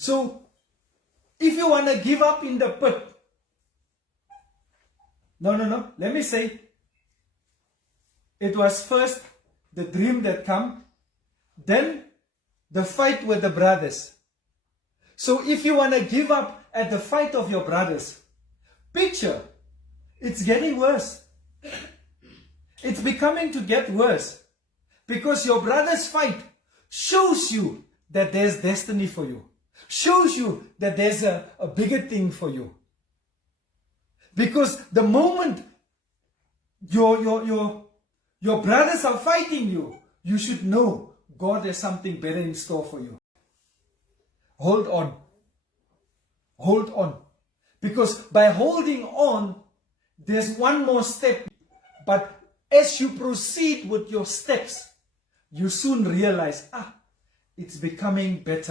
So, if you want to give up in the pit, no, let me say, it was first the dream that come, then the fight with the brothers. So if you want to give up at the fight of your brothers, picture, it's getting worse. It's becoming to get worse. Because your brother's fight shows you that there's destiny for you. Shows you that there's a bigger thing for you. Because the moment your brothers are fighting you, you should know God has something better in store for you. Hold on. Hold on. Because by holding on, there's one more step. But as you proceed with your steps, you soon realize, it's becoming better.